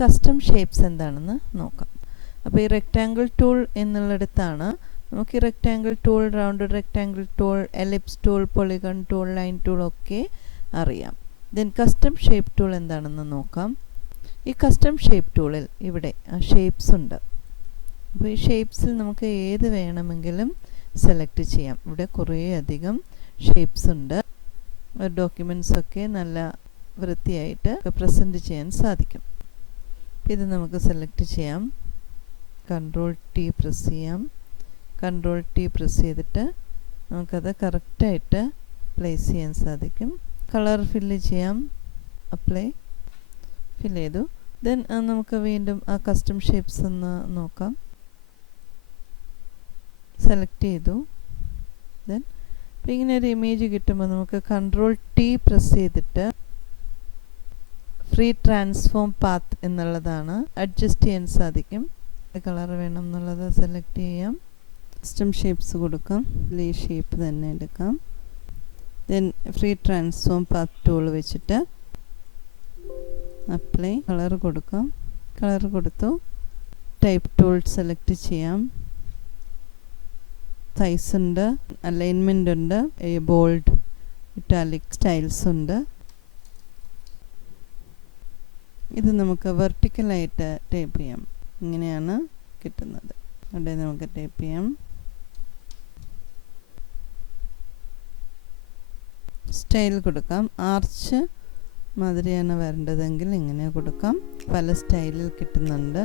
Custom shapes എന്താണെന്ന് നോക്കാം. അപ്പോൾ ഈ റെക്റ്റാങ്കിൾ ടൂൾ എന്നുള്ളിടത്താണ് നമുക്ക് ഈ rectangle tool, rounded rectangle tool, ellipse tool, polygon tool, line tool ഒക്കെ അറിയാം. ദെൻ കസ്റ്റം ഷേപ്പ് ടൂൾ എന്താണെന്ന് നോക്കാം. ഈ കസ്റ്റം ഷേപ്പ് ടൂളിൽ ഇവിടെ ഷേപ്സ് ഉണ്ട്. അപ്പോൾ ഈ ഷേപ്സിൽ നമുക്ക് ഏത് വേണമെങ്കിലും സെലക്ട് ചെയ്യാം. ഇവിടെ കുറേ അധികം ഷേപ്സ് ഉണ്ട്. ഡോക്യുമെൻറ്റ്സൊക്കെ നല്ല വൃത്തിയായിട്ട് പ്രസൻറ്റ് ചെയ്യാൻ സാധിക്കും. ഇത് നമുക്ക് സെലക്ട് ചെയ്യാം. കൺട്രോൾ ടി പ്രസ് ചെയ്യാം. കൺട്രോൾ ടി പ്രസ് ചെയ്തിട്ട് നമുക്കത് കറക്റ്റായിട്ട് പ്ലേസ് ചെയ്യാൻ സാധിക്കും. കളർ ഫില്ല് ചെയ്യാം. അപ്ലൈ ഫിൽ ചെയ്തു. ദെൻ നമുക്ക് വീണ്ടും ആ കസ്റ്റം ഷേപ്സ് ഒന്ന് നോക്കാം. സെലക്ട് ചെയ്തു. ദെൻ അപ്പോൾ ഇങ്ങനെ ഒരു ഇമേജ് കിട്ടുമ്പോൾ നമുക്ക് കൺട്രോൾ ടി പ്രസ് ചെയ്തിട്ട് ഫ്രീ ട്രാൻസ്ഫോം പാത്ത് എന്നുള്ളതാണ് അഡ്ജസ്റ്റ് ചെയ്യാൻ സാധിക്കും. കളർ വേണം എന്നുള്ളത് സെലക്ട് ചെയ്യാം. കസ്റ്റം ഷേപ്സ് കൊടുക്കാം. ഈ ഷേപ്പ് തന്നെ എടുക്കാം. Then free transform path tool വെച്ചിട്ട് അപ്ലൈ കളർ കൊടുക്കാം. കളർ കൊടുത്തു. ടൈപ്പ് ടൂൾ സെലക്ട് ചെയ്യാം. സൈസ് ഉണ്ട്, അലൈൻമെൻ്റ് ഉണ്ട്, ബോൾഡ്, ഇറ്റാലിക്, സ്റ്റൈൽസ് ഉണ്ട്. ഇത് നമുക്ക് വെർട്ടിക്കലായിട്ട് ടൈപ്പ് ചെയ്യാം. ഇങ്ങനെയാണ് കിട്ടുന്നത്. അവിടെ നമുക്ക് ടൈപ്പ് ചെയ്യാം. സ്റ്റൈൽ കൊടുക്കാം. ആർച്ച് മാതിരിയാണ് വരേണ്ടതെങ്കിൽ ഇങ്ങനെ കൊടുക്കാം. പല സ്റ്റൈലിൽ കിട്ടുന്നുണ്ട്.